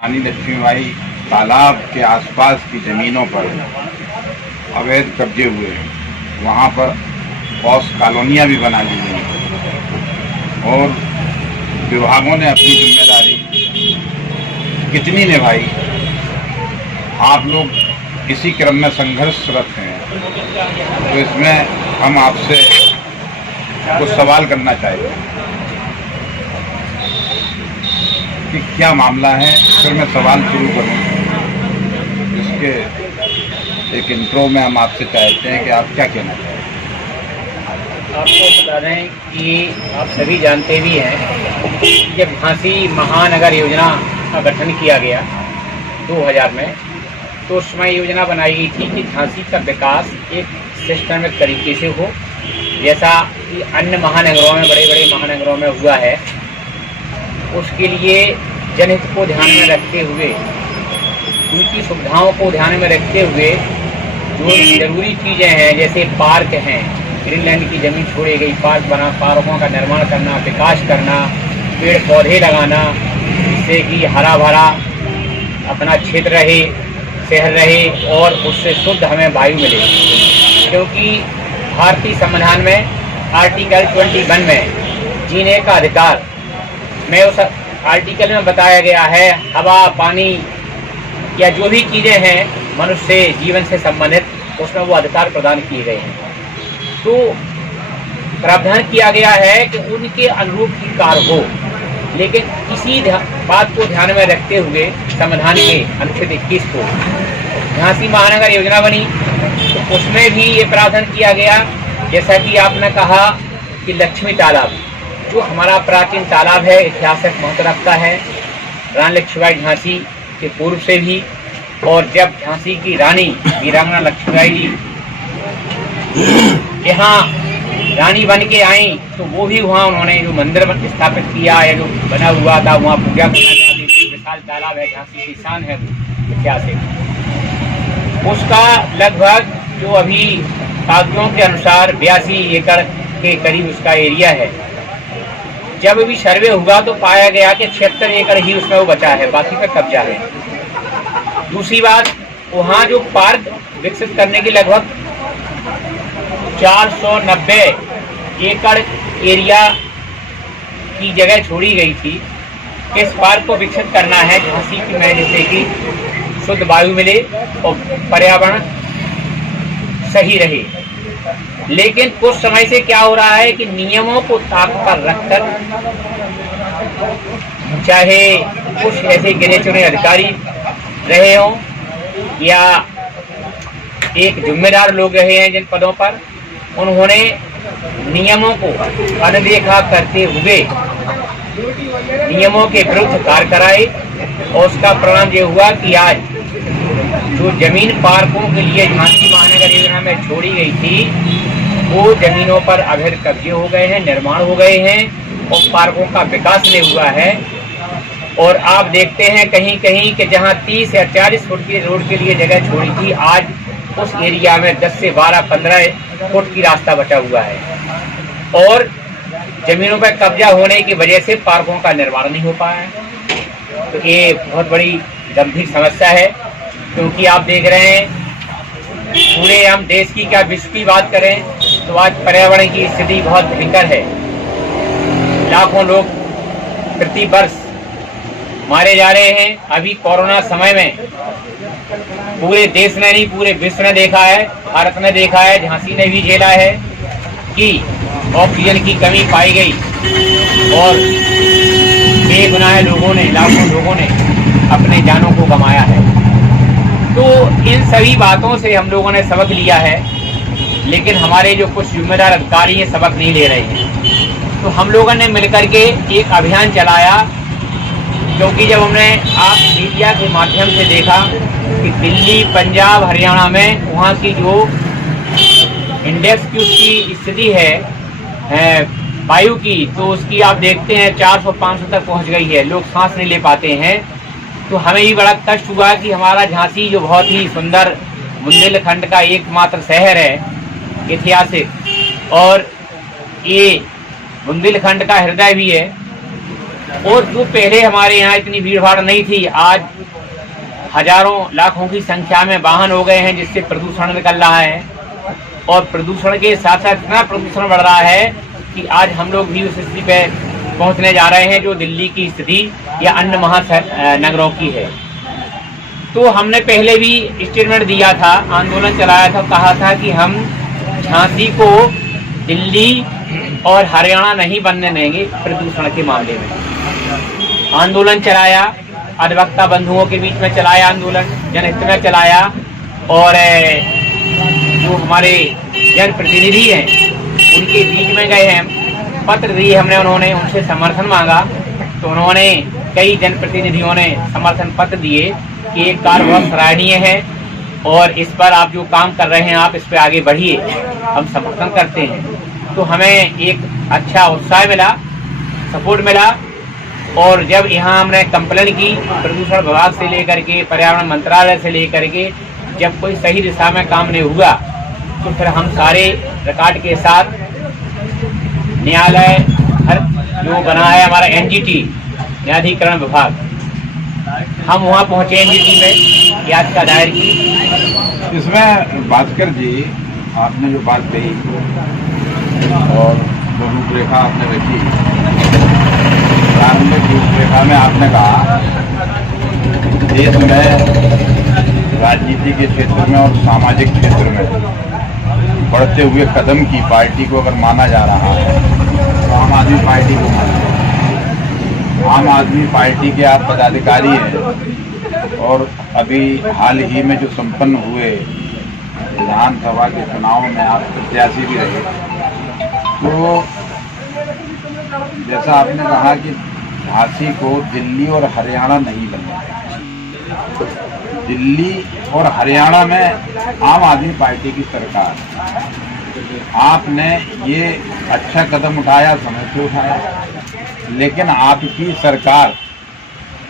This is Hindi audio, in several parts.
रानी लक्ष्मीबाई तालाब के आसपास की ज़मीनों पर अवैध कब्जे हुए हैं। वहाँ पर पॉश कॉलोनियाँ भी बना ली गई और विभागों ने अपनी जिम्मेदारी कितनी निभाई, आप लोग इसी क्रम में संघर्षरत हैं। तो इसमें हम आपसे कुछ सवाल करना चाहते हैं कि क्या मामला है। फिर मैं सवाल शुरू करूँ, इसके एक इंट्रो में हम आपसे चाहते हैं कि आप क्या कहना चाहते हैं। आपको बता दें कि आप सभी जानते भी हैं, जब झांसी महानगर योजना का गठन किया गया 2000 में, तो उस समय योजना बनाई गई थी कि झांसी का विकास एक सिस्टमिक तरीके से हो, जैसा कि अन्य महानगरों में, बड़े बड़े महानगरों में हुआ है। उसके लिए जनहित को ध्यान में रखते हुए, उनकी सुविधाओं को ध्यान में रखते हुए जो ज़रूरी चीज़ें हैं, जैसे पार्क हैं, ग्रीनलैंड की ज़मीन छोड़ी गई, पार्कों का निर्माण करना, विकास करना, पेड़ पौधे लगाना, जिससे कि हरा भरा अपना क्षेत्र रहे, शहर रहे और उससे शुद्ध हमें वायु मिले। क्योंकि भारतीय संविधान में आर्टिकल 21 में जीने का अधिकार में उस आर्टिकल में बताया गया है, हवा, पानी या जो भी चीज़ें हैं मनुष्य जीवन से संबंधित, उसमें वो अधिकार प्रदान किए गए हैं। तो प्रावधान किया गया है कि उनके अनुरूप ही कार्य हो, लेकिन इसी बात को ध्यान में रखते हुए संविधान के अनुच्छेद 21 को झांसी महानगर योजना बनी, तो उसमें भी ये प्रावधान किया गया, जैसा कि आपने कहा कि लक्ष्मी तालाब जो हमारा प्राचीन तालाब है, ऐतिहासिक महत्व रखता है, रानी लक्ष्मीबाई झांसी के पूर्व से भी। और जब झांसी की रानी वीरांगना लक्ष्मीबाई जी यहाँ रानी बन के आई, तो वो भी वहाँ उन्होंने जो मंदिर स्थापित किया या जो बना हुआ था, वहाँ पूजा करना चाहती थी। विशाल तालाब है, झांसी की शान है ऐतिहासिक। उसका लगभग जो अभी कागजों के अनुसार 82 एकड़ के करीब उसका एरिया है। जब भी सर्वे हुआ तो पाया गया कि 76 एकड़ ही उसमें वो बचा है, बाकी पे कब्जा है। दूसरी बात, वहाँ जो पार्क विकसित करने की लगभग 490 एकड़ एरिया की जगह छोड़ी गई थी। इस पार्क को विकसित करना है झांसी की में, जिससे कि शुद्ध वायु मिले और पर्यावरण सही रहे। लेकिन कुछ समय से क्या हो रहा है कि नियमों को ताक पर रखकर, चाहे कुछ ऐसे गिने चुने अधिकारी रहे हों या एक जिम्मेदार लोग रहे हैं जिन पदों पर, उन्होंने नियमों को अनदेखा करते हुए नियमों के विरुद्ध कार्य कराए। और उसका परिणाम ये हुआ कि आज जो जमीन पार्कों के लिए झांसी महानगर योजना में छोड़ी गई थी, वो जमीनों पर अवैध कब्जे हो गए हैं, निर्माण हो गए हैं और पार्कों का विकास नहीं हुआ है। और आप देखते हैं कहीं कहीं कि जहां 30 या 40 फुट की रोड के लिए जगह छोड़ी थी, आज उस एरिया में 10 से 12-15 फुट की रास्ता बचा हुआ है। और जमीनों पर कब्जा होने की वजह से पार्कों का निर्माण नहीं हो पाया है। तो ये बहुत बड़ी गंभीर समस्या है, क्योंकि आप देख रहे हैं पूरे हम देश की क्या विश्व की बात करें तो आज पर्यावरण की स्थिति बहुत भयंकर है। लाखों लोग प्रति वर्ष मारे जा रहे हैं। अभी कोरोना समय में पूरे देश ने नहीं, पूरे विश्व ने देखा है, भारत ने देखा है, झांसी ने भी झेला है कि ऑक्सीजन की कमी पाई गई और बेगुनाह लोगों ने, लाखों लोगों ने अपने जानों को गंवाया है। तो इन सभी बातों से हम लोगों ने सबक लिया है, लेकिन हमारे जो कुछ जिम्मेदार अधिकारी हैं सबक नहीं ले रहे हैं। तो हम लोगों ने मिलकर के एक अभियान चलाया, क्योंकि जब हमने आप मीडिया के माध्यम से देखा कि दिल्ली, पंजाब, हरियाणा में वहाँ की जो इंडेक्स की उसकी स्थिति है वायु की, तो उसकी आप देखते हैं 400-500 तक पहुँच गई है, लोग सांस नहीं ले पाते हैं। तो हमें भी बड़ा कष्ट हुआ कि हमारा झांसी जो बहुत ही सुंदर बुंदेलखंड का एकमात्र शहर है, ऐतिहासिक, और ये बुंदेलखंड का हृदय भी है, और जो पहले हमारे यहाँ इतनी भीड़ भाड़ नहीं थी, आज हजारों लाखों की संख्या में वाहन हो गए हैं, जिससे प्रदूषण निकल रहा है। और प्रदूषण के साथ साथ इतना प्रदूषण बढ़ रहा है कि आज हम लोग भी उस स्थिति पे पहुंचने जा रहे हैं जो दिल्ली की स्थिति या अन्य महानगरों की है। तो हमने पहले भी स्टेटमेंट दिया था, आंदोलन चलाया था, कहा था कि हम झांसी को दिल्ली और हरियाणा नहीं बनने देंगे प्रदूषण के मामले में। आंदोलन चलाया, अधिवक्ता बंधुओं के बीच में चलाया आंदोलन, जनहित में चलाया, और जो हमारे जनप्रतिनिधि हैं उनके बीच में गए हैं, पत्र दिए हमने, उन्होंने उनसे समर्थन मांगा, तो उन्होंने कई जनप्रतिनिधियों ने समर्थन पत्र दिए कि एक कार्य बहुत सराहनीय है और इस पर आप जो काम कर रहे हैं आप इस पर आगे बढ़िए, हम समर्थन करते हैं। तो हमें एक अच्छा उत्साह मिला, सपोर्ट मिला। और जब यहाँ हमने कंप्लेन की प्रदूषण विभाग से लेकर के पर्यावरण मंत्रालय से लेकर के, जब कोई सही दिशा में काम नहीं हुआ तो फिर हम सारे रिकॉर्ड के साथ न्यायालय जो बना है हमारा एनजीटी न्यायाधिकरण विभाग, हम वहाँ पहुँचे एनजीटी में याचिका दायर की। इसमें भास्कर जी आपने जो बात कही और जो रूपरेखा आपने रखी, प्रारंभिक रूपरेखा में आपने कहा देश में राजनीति के क्षेत्र में और सामाजिक क्षेत्र में बढ़ते हुए कदम की पार्टी को अगर माना जा रहा है तो आम आदमी पार्टी को माना। आम आदमी पार्टी के आप पदाधिकारी हैं और अभी हाल ही में जो संपन्न हुए विधानसभा के चुनाव में आप प्रत्याशी भी रहे। तो जैसा आपने कहा कि झांसी को दिल्ली और हरियाणा नहीं बनना, दिल्ली और हरियाणा में आम आदमी पार्टी की सरकार, आपने ये अच्छा कदम उठाया, समय से उठाया, लेकिन आपकी सरकार,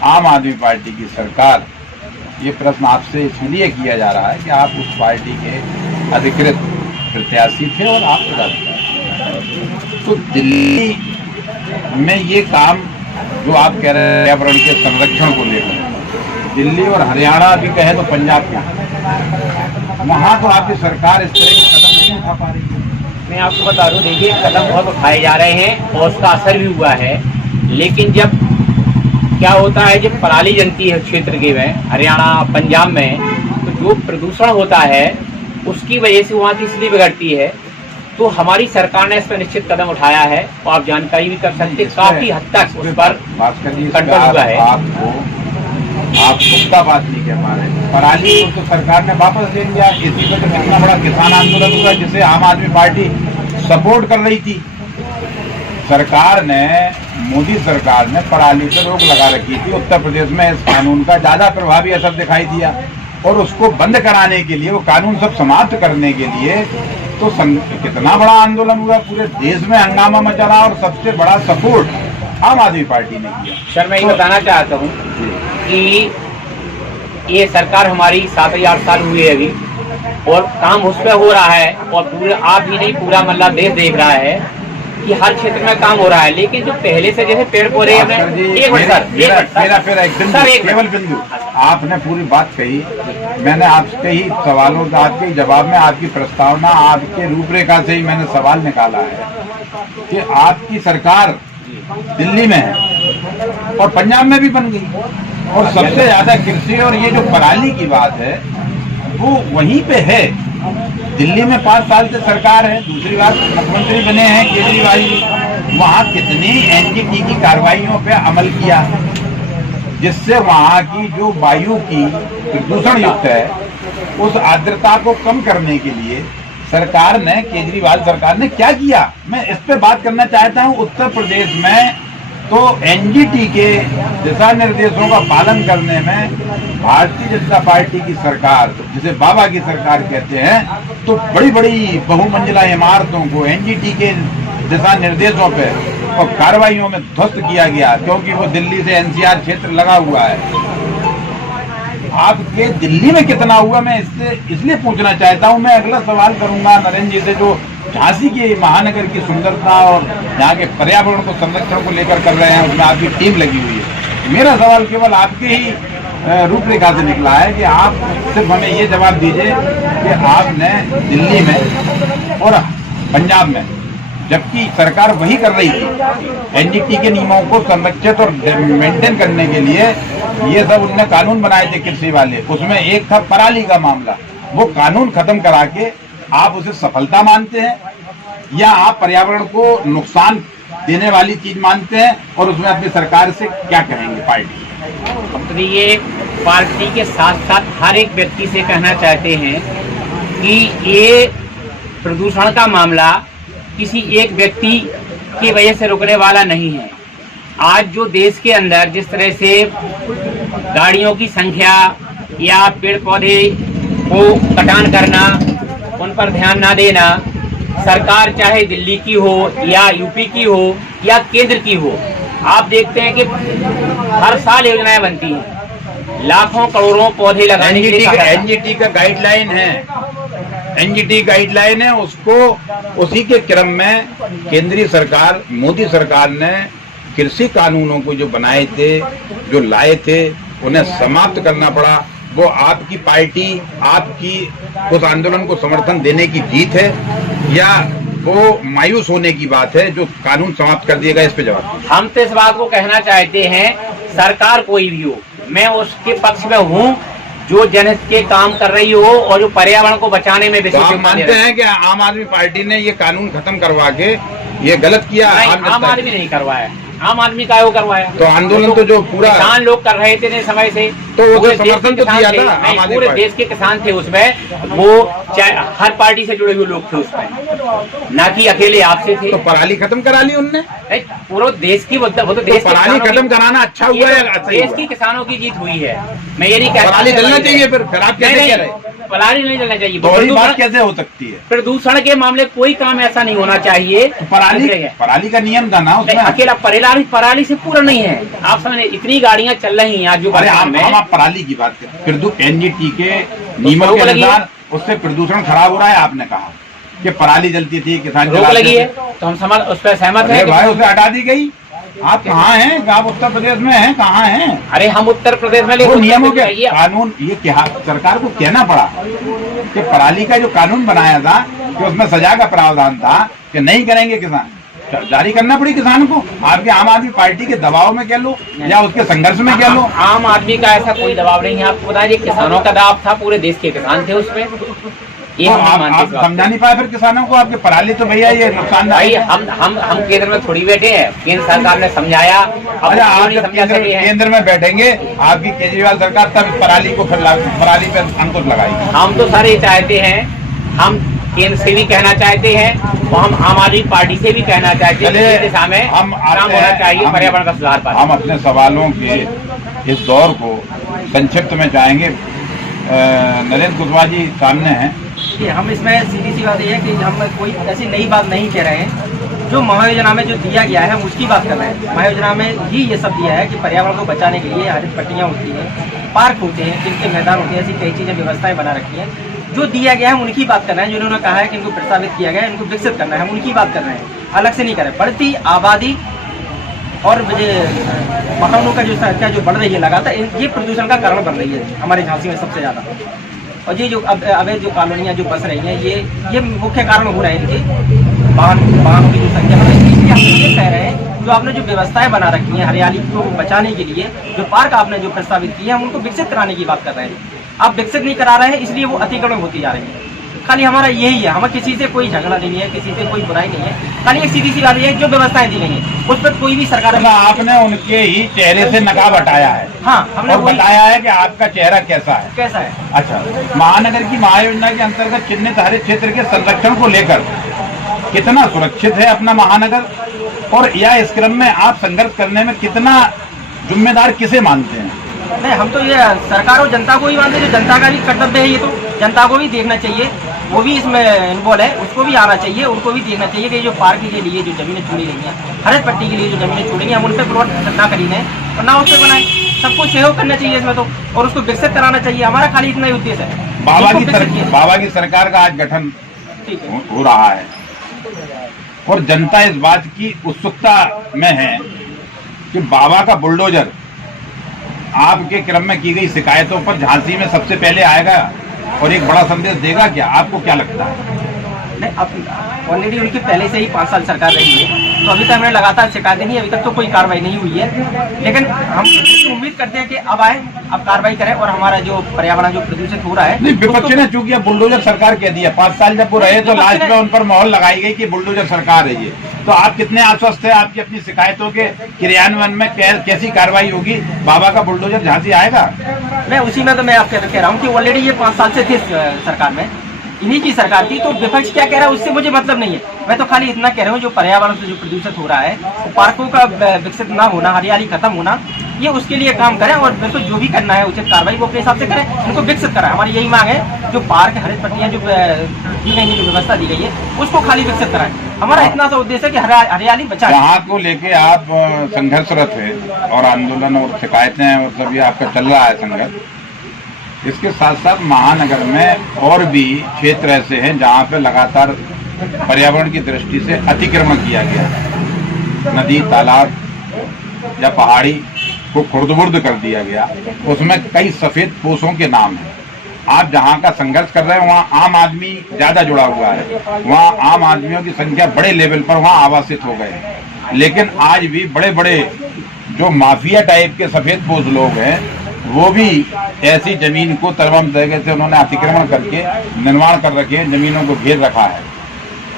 आम आदमी पार्टी की सरकार, ये प्रश्न आपसे इसलिए किया जा रहा है कि आप उस पार्टी के अधिकृत प्रत्याशी थे और आप प्रधानमंत्री। तो दिल्ली में ये काम जो आप कह रहे हैं पर्यावरण के संरक्षण को लेकर, दिल्ली और हरियाणा भी कहे तो पंजाब के, वहाँ तो आपकी सरकार इस तरह के कदम नहीं उठा पा रही है। मैं आपको बता दूं, देखिए कदम बहुत उठाए जा रहे हैं और उसका असर भी हुआ है, लेकिन जब क्या होता है, जब पराली जनती है क्षेत्र के में हरियाणा पंजाब में, तो जो प्रदूषण होता है उसकी वजह से वहाँ की स्थिति बिगड़ती है। तो हमारी सरकार ने इस पर निश्चित कदम उठाया है और आप जानकारी भी कर सकते हैं, काफी हद तक उस पर कंट्रोल हुआ है। आप पुख्ता बात नहीं कह पा रहे। पराली को तो सरकार ने वापस ले लिया, इसी पर तो कितना बड़ा किसान आंदोलन हुआ जिसे आम आदमी पार्टी सपोर्ट कर रही थी। सरकार ने, मोदी सरकार ने पराली पर रोक लगा रखी थी। उत्तर प्रदेश में इस कानून का ज्यादा प्रभावी असर दिखाई दिया और उसको बंद कराने के लिए, वो कानून सब समाप्त करने के लिए तो कितना बड़ा आंदोलन हुआ, पूरे देश में हंगामा मचा रहा और सबसे बड़ा सपोर्ट आम आदमी पार्टी ने किया। सर मैं ये बताना चाहता हूँ कि ये सरकार हमारी 7-8 साल हुए अभी और काम उस पर हो रहा है और पूरा आप ही नहीं पूरा मतलब देश देख रहा है कि हर क्षेत्र में काम हो रहा है। लेकिन जो पहले से जैसे पेड़ पौधे केवल बिंदु आपने पूरी बात कही, मैंने आपके ही सवालों का, आपके जवाब में आपकी प्रस्तावना, आपके रूपरेखा से ही मैंने सवाल निकाला है कि आपकी सरकार दिल्ली में है और पंजाब में भी बन गई और सबसे ज्यादा कृषि और ये जो पराली की बात है वो वहीं पे है। दिल्ली में 5 साल से सरकार है, दूसरी बात मुख्यमंत्री बने हैं केजरीवाल जी, वहाँ कितनी एनजीटी की कार्रवाइयों पे अमल किया जिससे वहाँ की जो वायु की प्रदूषण युक्त है उस आर्द्रता को कम करने के लिए सरकार ने, केजरीवाल सरकार ने क्या किया, मैं इस पे बात करना चाहता हूँ। उत्तर प्रदेश में तो एनजीटी के दिशा निर्देशों का पालन करने में भारतीय जनता पार्टी की सरकार, जिसे बाबा की सरकार कहते हैं, तो बड़ी बड़ी बहुमंजिला इमारतों को एनजीटी के दिशा निर्देशों पे और कार्रवाइयों में ध्वस्त किया गया क्योंकि वो दिल्ली से एनसीआर क्षेत्र लगा हुआ है। आपके दिल्ली में कितना हुआ, मैं इससे इसलिए पूछना चाहता हूं। मैं अगला सवाल करूंगा नरेंद्र जी से जो झांसी के महानगर की सुंदरता और यहाँ के पर्यावरण को संरक्षण को लेकर कर रहे हैं, उसमें आपकी टीम लगी हुई है। मेरा सवाल केवल आपके ही रूपरेखा से निकला है कि आप सिर्फ हमें ये जवाब दीजिए कि आपने दिल्ली में और पंजाब में, जबकि सरकार वही कर रही थी, एनजीटी के नियमों को संरक्षित और मेंटेन करने के लिए ये सब उनने कानून बनाए थे कृषि वाले, उसमें एक था पराली का मामला। वो कानून खत्म करा के आप उसे सफलता मानते हैं या आप पर्यावरण को नुकसान देने वाली चीज मानते हैं, और उसमें अपनी सरकार से क्या कहेंगे पार्टी? तो ये पार्टी के साथ साथ हर एक व्यक्ति से कहना चाहते हैं कि ये प्रदूषण का मामला किसी एक व्यक्ति की वजह से रुकने वाला नहीं है। आज जो देश के अंदर जिस तरह से गाड़ियों की संख्या या पेड़ पौधे को कटान करना, उन पर ध्यान ना देना, सरकार चाहे दिल्ली की हो या यूपी की हो या केंद्र की हो, आप देखते हैं कि हर साल योजनाएं बनती हैं, लाखों करोड़ों पौधे लगाने के लिए। एनजीटी का गाइडलाइन है, एनजीटी गाइडलाइन है, उसको उसी के क्रम में केंद्रीय सरकार, मोदी सरकार ने कृषि कानूनों को जो बनाए थे, जो लाए थे, उन्हें समाप्त करना पड़ा। वो आपकी पार्टी, आपकी उस आंदोलन को समर्थन देने की जीत है या वो मायूस होने की बात है जो कानून समाप्त कर दिएगा? इस पे जवाब। हम तो इस बात को कहना चाहते हैं, सरकार कोई भी हो, मैं उसके पक्ष में हूँ जो जनहित के काम कर रही हो और जो पर्यावरण को बचाने में तो आप मानते हैं कि आम आदमी पार्टी ने ये कानून खत्म करवा के ये गलत किया? आम आदमी नहीं करवाया, आम आदमी का वो करवाया। तो आंदोलन तो जो पूरा किसान लोग कर रहे थे समय से, तो वो समर्थन तो दिया था, पूरे देश के किसान थे उसमें, वो हर पार्टी से जुड़े हुए लोग थे उसमें, ना कि अकेले आपसे थे। तो पराली खत्म करा ली उनने? पूरे देश की, वो तो देश पराली खत्म कराना अच्छा हुआ है? देश की किसानों की जीत हुई है। मैं ये नहीं कहता पराली जलना चाहिए, फिर खराब कैसे कह रहे? पराली नहीं जलना चाहिए। बात कैसे हो सकती है? प्रदूषण के मामले कोई काम ऐसा नहीं होना चाहिए। पराली का नियम था ना उसमें, अकेला पराली से पूरा नहीं है। आप समझे, इतनी गाड़ियां चल रही हैं आज जो हम आप पराली की बात करें, एनजीटी के नियमों के अनुसार उससे प्रदूषण खराब हो रहा है। आपने कहा कि पराली जलती थी, किसान रोक लगी है, तो हम उस पर सहमत हैं। भाई उसे हटा दी गई। आप कहाँ हैं? आप उत्तर प्रदेश में हैं? कहाँ हैं? अरे हम उत्तर प्रदेश में, वो नियमों के कानून, ये क्या सरकार को कहना पड़ा कि पराली का जो कानून बनाया था कि उसमें सजा का प्रावधान था कि नहीं करेंगे किसान, जारी करना पड़ी किसान को। आपके आम आदमी पार्टी के दबाव में कह लो या उसके संघर्ष में कह लो। आम आदमी का ऐसा कोई दबाव नहीं है। आपको बताइए, किसानों का दबाव था, पूरे देश के किसान थे उसमें। ये तो आप समझा नहीं पाए फिर किसानों को? आपके पराली तो भैया ये नुकसान भाई, हम केंद्र में थोड़ी बैठे हैं, केंद्र सरकार ने समझाया। अच्छा, आप जब केंद्र में बैठेंगे, आपकी केजरीवाल सरकार तब पराली पर अंकुश लगाएगी। हम तो सारे चाहते हैं, हम केंद्र से भी कहना चाहते हैं और हम आम आदमी पार्टी से भी कहना चाहते हैं इस दिशा में काम होना चाहिए, पर्यावरण का सुधार पर। हम अपने सवालों के इस दौर को संक्षिप्त में चाहेंगे। नरेंद्र कुशवाहा जी सामने हैं। हम इसमें सीधी सी बात यह है कि हम कोई ऐसी नई बात नहीं कह रहे हैं। जो महायोजना में जो दिया गया है हम उसकी बात कर रहे हैं। महायोजना में ही ये सब दिया है कि पर्यावरण को बचाने के लिए हरित पट्टियाँ होती हैं, पार्क होते हैं, जिनके मैदान होते हैं, ऐसी कई चीज़ें व्यवस्थाएं बना रखी हैं। जो दिया गया है उनकी बात कर रहे हैं। जिन्होंने कहा है कि इनको प्रस्तावित किया गया है, इनको विकसित करना है, हम उनकी बात कर रहे हैं, अलग से नहीं कर रहे। बढ़ती आबादी और वाहनों का जो संख्या जो बढ़ रही है लगातार, ये प्रदूषण का कारण बन रही है हमारे झांसी में सबसे ज़्यादा। और ये जो अवैध जो कॉलोनियाँ जो बस रही हैं, ये मुख्य कारण हो रहे हैं इनके। वाहनों की जो संख्या बढ़ रही है, हम ये कह रहे हैं जो आपने जो व्यवस्थाएं बना रखी हैं हरियाली को बचाने के लिए, जो पार्क आपने जो प्रस्तावित किए हम उनको विकसित कराने की बात कर रहे हैं। आप विकसित नहीं करा रहे हैं, इसलिए वो अतिक्रमण होती जा रही है। खाली हमारा यही है, हमें किसी से कोई झगड़ा नहीं है, किसी से कोई बुराई नहीं है। खाली एक सीधी सी बात है, जो व्यवस्थाएं दी गई हैं उस पर कोई भी सरकार। आपने उनके ही चेहरे से नकाब हटाया है। हाँ, हमने बताया है कि आपका चेहरा कैसा है। अच्छा, महानगर की महायोजना के अंतर्गत चिन्हित हरित क्षेत्र के संरक्षण को लेकर कितना सुरक्षित है अपना महानगर, और या इस क्रम में आप संघर्ष करने में कितना जिम्मेदार किसे मानते हैं? नहीं, हम तो ये सरकार और जनता को ही मानते हैं। जो जनता का भी कर्तव्य है, ये तो जनता को भी देखना चाहिए, वो भी इसमें इन्वॉल्व है, उसको भी आना चाहिए, उनको भी देखना चाहिए कि जो पार्क के लिए जो जमीनें छोड़ी गई हैं, हरित पट्टी के लिए जो जमीनें छोड़ी गई, हम उन पर प्लॉट ना खरीदें और ना उस पर बनाएं। सबको सहयोग करना चाहिए इसमें तो, और उसको विकसित कराना चाहिए। हमारा खाली इतना ही उद्देश्य है। बाबा की सरकार का आज गठन हो रहा है, और जनता इस बात की उत्सुकता में है कि बाबा का बुलडोजर आपके क्रम में की गई शिकायतों पर झांसी में सबसे पहले आएगा और एक बड़ा संदेश देगा क्या? आपको क्या लगता है? नहीं, अब ऑलरेडी उनकी पहले से ही 5 साल सरकार रही है, तो अभी तक हमने लगातार शिकायतें नहीं, अभी तक तो कोई कार्रवाई नहीं हुई है। लेकिन हम उम्मीद करते हैं कि अब आए, अब कार्रवाई करें और हमारा जो पर्यावरण जो प्रदूषित हो रहा है। नहीं, विपक्ष ने चूंकि अब बुलडोजर सरकार कह दिया, 5 साल जब वो रहे तो लास्ट में उन पर मोहर लगाई गई कि बुलडोजर सरकार है ये। तो आप कितने आश्वस्त है आपकी अपनी शिकायतों के क्रियान्वयन में? कैसी कार्रवाई होगी? बाबा का बुलडोजर झांसी आएगा? मैं उसी में तो मैं आपको कह रहा हूँ कि ऑलरेडी ये 5 साल से थे सरकार में, इन्हीं की सरकार थी, तो विपक्ष क्या कह रहा है उससे मुझे मतलब नहीं है। मैं तो खाली इतना कह रहा हूँ जो पर्यावरण से जो प्रदूषित हो रहा है, पार्कों का विकसित ना होना, हरियाली खत्म होना, ये उसके लिए काम करें और बिल्कुल जो भी करना है उचित कार्रवाई वो अपने हिसाब से करें, उनको विकसित कराएं। हमारी यही मांग है, जो पार्क हरित पट्टियाँ जो दी गई है, जो व्यवस्था दी गई है, उसको खाली विकसित कराएं। हमारा इतना सा उद्देश्य है कि हरियाली बचाएं। जहाँ को लेके आप संघर्षरत है और आंदोलन और शिकायतें और सभी आपका चल रहा है संघर्ष, इसके साथ साथ महानगर में और भी क्षेत्र ऐसे हैं जहाँ पे लगातार पर्यावरण की दृष्टि से अतिक्रमण किया गया है। नदी, तालाब या पहाड़ी को खुर्द-बुर्द कर दिया गया, उसमें कई सफेद पोशों के नाम हैं। आप जहाँ का संघर्ष कर रहे हैं वहाँ आम आदमी ज्यादा जुड़ा हुआ है, वहाँ आम आदमियों की संख्या बड़े लेवल पर वहाँ आवासित हो गए हैं। लेकिन आज भी बड़े बड़े जो माफिया टाइप के सफेद पोश लोग हैं, वो भी ऐसी जमीन को तरबम तरीके से उन्होंने अतिक्रमण करके निर्माण कर रखे हैं, जमीनों को घेर रखा है।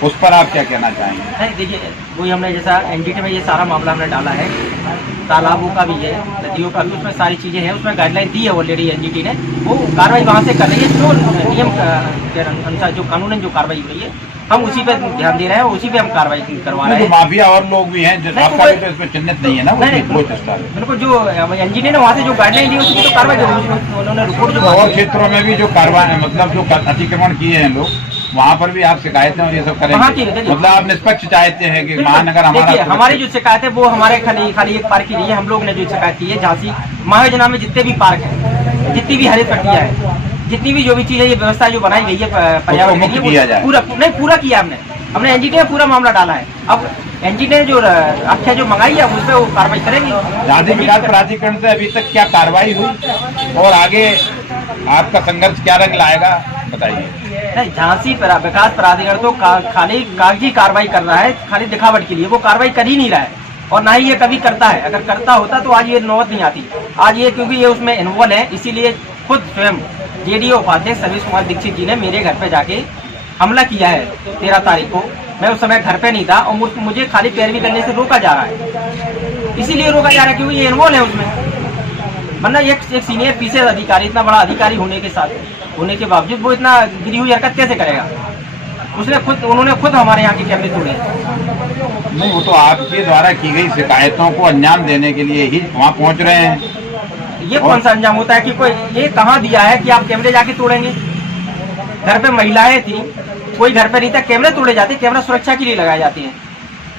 उस पर आप क्या कहना चाहेंगे? नहीं, देखिए, वही हमने जैसा एनजीटी में ये सारा मामला हमने डाला है, तालाबों का भी है, नदियों का भी, उसमें सारी चीज़ें हैं, उसमें गाइडलाइन दी है ऑलरेडी एनजीटी ने, वो कार्रवाई वहाँ से कर रही है। जो नियम के अनुसार जो कानूनन जो कार्रवाई हो रही है, हम उसी पे ध्यान दे रहे हैं, उसी पे हम कार्रवाई करवा रहे हैं। माफिया और लोग भी हैं, आपका भी तो इसमें चिन्हित नहीं है ना? बिल्कुल, जो एनजीटी ने वहाँ से जो गाइडलाइन दी उसकी तो कार्रवाई करेंगे। उन्होंने रिपोर्ट जो और क्षेत्रों में भी जो कार्रवाई मतलब जो अतिक्रमण किए हैं लोग, वहाँ पर भी आप शिकायतें और ये सब करेंगे? मतलब आप निष्पक्ष चाहते हैं कि महानगर हमारा? हमारी जो शिकायत है वो हमारे खाली एक पार्क की नहीं है। हम लोग ने जो शिकायत की है, झांसी महायोजना में जितने भी पार्क है, जितनी भी हरित पट्टियाँ है, जितनी भी जो भी चीजें, ये व्यवस्था जो बनाई गई है पर्यावरण के लिए, पूरा किया हमने एनजीटी में पूरा मामला डाला है। अब एनजीटी ने जो आख्या जो मंगाई है उस पर वो कार्रवाई करेंगे। झांसी विकास प्राधिकरण से अभी तक क्या कार्रवाई हुई और आगे आपका संघर्ष क्या रंग लाएगा, बताइए? नहीं, झांसी विकास प्राधिकरण तो खाली कागजी कार्रवाई कर रहा है, खाली दिखावट के लिए। वो कार्रवाई कर ही नहीं रहा है और ना ही ये कभी करता है। अगर करता होता तो आज ये नौबत नहीं आती। आज ये क्योंकि ये उसमें इन्वॉल्व है, इसीलिए खुद स्वयं जेडीओ उपाध्यक्ष सर्वेश कुमार दीक्षित जी ने मेरे घर पे जाके हमला किया है 13 तारीख को। मैं उस समय घर पे नहीं था और मुझे खाली पैरवी करने से रोका जा रहा है। इसीलिए रोका जा रहा है क्योंकि ये इन्वॉल्व है उसमें। वरना एक सीनियर पीछे अधिकारी, इतना बड़ा अधिकारी होने के बावजूद वो इतना गिरी हुई हरकत कैसे करेगा? उन्होंने खुद हमारे यहाँ के कैमरे तोड़े। नहीं, वो तो आपके द्वारा की गई शिकायतों को अंजाम देने के लिए ही वहाँ पहुँच रहे हैं। ये कौन सा अंजाम होता है कि कोई ये कहाँ दिया है कि आप कैमरे जाके तोड़ेंगे? घर पे महिलाएं थी, कोई घर पे नहीं था, कैमरे तोड़े जाते। कैमरा सुरक्षा के लिए लगाए जाते हैं,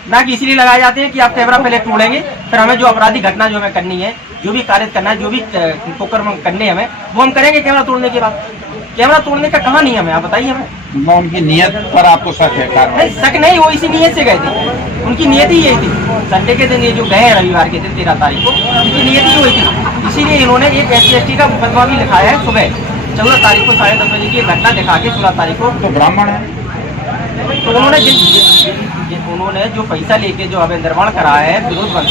ना कि इसीलिए लगाए जाते हैं कि आप कैमरा पहले तोड़ेंगे, फिर हमें जो अपराधी घटना जो हमें करनी है, जो भी कार्य करना है, जो भी कुकर्म करने हमें, वो हम करेंगे कैमरा तोड़ने के बाद। कैमरा तोड़ने का कहाँ नियम है, आप बताइए हमें। उनकी नियत पर आपको शक है? नहीं, शक नहीं, वो इसी नियत से गए थे। उनकी नियत ही यही थी। संडे के दिन ये जो गए हैं, रविवार के दिन 13 तारीख को, उनकी नियत ही वही थी। इसीलिए इन्होंने एक SC/ST का मुकदमा भी लिखाया है सुबह 14 तारीख को 10:30 बजे की घटना दिखा के 16 तारीख को। तो ब्राह्मण है, तो उन्होंने जो पैसा लेके जो अवैध निर्माण कराया है विरोध बंद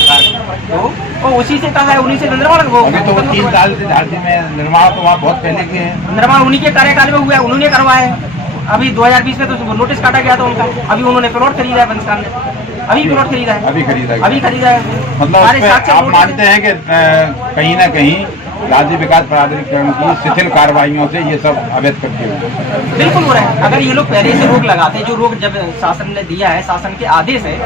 तो उसी से कहा है, उन्हीं से निर्माण हो। अभी तो 3 साल से झांसी में निर्माण तो वहाँ बहुत पहले के हैं। निर्माण उन्हीं के कार्यकाल में हुआ है, उन्होंने करवाया है। अभी 2020 में तो नोटिस काटा गया था उनका। अभी उन्होंने प्लॉट खरीदा है बंसकान में, अभी प्लॉट खरीदा है, अभी खरीदा है। मतलब आप मानते हैं कि कहीं ना कहीं राज्य विकास प्राधिकरण की शिथिल कार्रवाइयों से ये सब अवैध करते हुए? बिल्कुल हो रहा है। अगर ये लोग पहले से रोक लगाते, जो रोक जब शासन ने दिया है, शासन के आदेश है,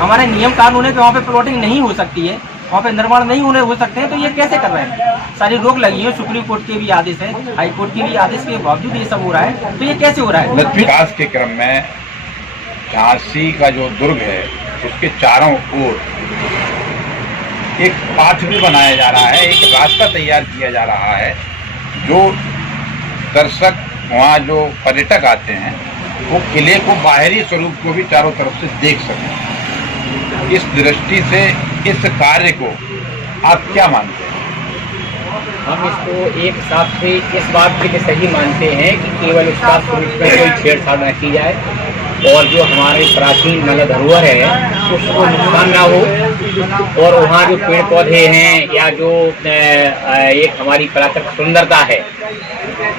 हमारे नियम कानून है कि वहाँ पे प्लॉटिंग नहीं हो सकती है, वहाँ पे निर्माण नहीं हो सकते हैं, तो ये कैसे कर रहे हैं? सारी रोक लगी है, सुप्रीम कोर्ट के भी आदेश है, हाई कोर्ट के भी आदेश के बावजूद ये सब हो रहा है, तो ये कैसे हो रहा है? विकास के क्रम में झांसी का जो दुर्ग है उसके चारों ओर एक पाथ भी बनाया जा रहा है, एक रास्ता तैयार किया जा रहा है। जो दर्शक वहाँ जो पर्यटक आते हैं वो किले को बाहरी स्वरूप को भी चारों तरफ से देख सकें। इस दृष्टि से इस कार्य को आप क्या मानते हैं? हम इसको एक हिसाब से इस बात के लिए सही मानते हैं कि केवल उसका स्वरूप में कोई छेड़छाड़ न की जाए और जो हमारे प्राचीन मतलब धरोहर है उसको नुकसान ना हो, और वहाँ जो पेड़ पौधे हैं या जो एक हमारी प्राकृतिक सुंदरता है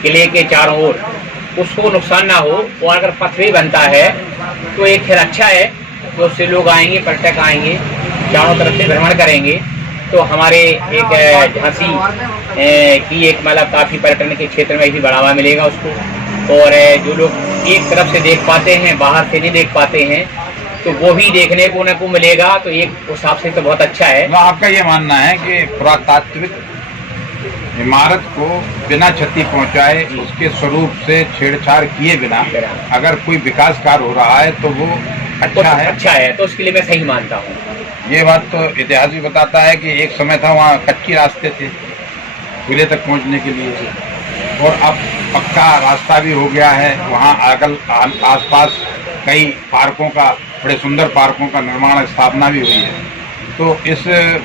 किले के चारों ओर, उसको नुकसान ना हो। और अगर पथवे बनता है तो एक फिर अच्छा है, तो उससे लोग आएंगे, पर्यटक आएंगे, चारों तरफ से भ्रमण करेंगे, तो हमारे एक झांसी की एक मतलब काफ़ी पर्यटन के क्षेत्र में भी बढ़ावा मिलेगा उसको। और जो लोग एक तरफ से देख पाते हैं, बाहर से नहीं देख पाते हैं, तो वो भी देखने को मिलेगा, तो एक हिसाब से तो बहुत अच्छा है। तो आपका ये मानना है कि पुरातात्विक इमारत को बिना क्षति पहुंचाए, उसके स्वरूप से छेड़छाड़ किए बिना अगर कोई विकास कार्य हो रहा है तो वो अच्छा है, तो उसके लिए मैं सही मानता हूँ। ये बात तो इतिहास भी बताता है कि एक समय था वहाँ कच्चे रास्ते थे किले तक पहुँचने के लिए, और अब पक्का रास्ता भी हो गया है। वहाँ आसपास कई पार्कों का, बड़े सुंदर पार्कों का निर्माण स्थापना भी हुई है, तो इस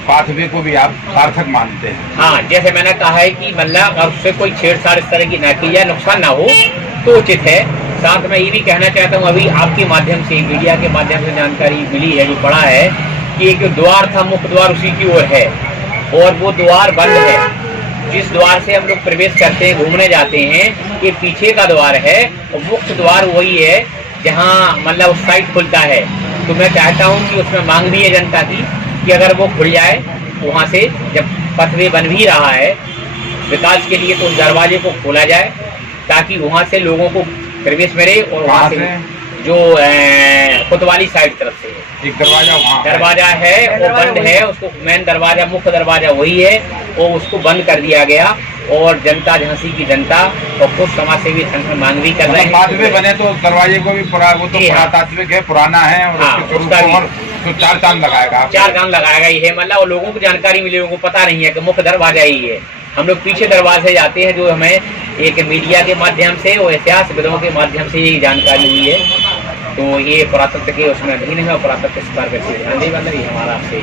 पाथवे को भी आप सार्थक मानते हैं? हाँ, जैसे मैंने कहा है कि मतलब अगर उससे कोई छेड़छाड़ इस तरह की न की जाए, नुकसान ना हो, तो उचित है। साथ में ये भी कहना चाहता हूँ, अभी आपके माध्यम से, मीडिया के माध्यम से जानकारी मिली है, जो पढ़ा है कि एक जो द्वार था, मुख्य द्वार उसी की ओर है, और वो द्वार बंद है। जिस द्वार से हम लोग प्रवेश करते हैं, घूमने जाते हैं, ये पीछे का द्वार है, और मुख्य द्वार वही है जहाँ मतलब उस साइड खुलता है। तो मैं चाहता हूँ कि उसमें मांग भी है जनता की कि अगर वो खुल जाए वहाँ से, जब पथवे बन भी रहा है विकास के लिए, तो उस दरवाजे को खोला जाए ताकि वहाँ से लोगों को प्रवेश मिले। और वहाँ से जो कोतवाली साइड तरफ से एक दरवाजा है वो बंद है, उसको मेन दरवाजा, मुख्य दरवाजा वही है, और उसको बंद कर दिया गया। और जनता, झांसी की जनता और कुछ समाज सेवी संगठन मांग भी कर रहे हैं। बाद में बने तो दरवाजे को भी वो तो पुरातात्विक है, पुराना है, और उसका भी तो चार चांद लगाएगा ये मतलब, और लोगों को जानकारी मिले, लोगों को पता नहीं है कि मुख्य दरवाजा ही है। हम लोग पीछे दरवाजे जाते हैं, जो हमें एक मीडिया के माध्यम से और इतिहासविदों के माध्यम से ये जानकारी हुई है। तो ये पुरातत्व के उसमें अधीन है, और पुरातत्व इस पर ध्यान दे, मतलब ये हमारा आपसे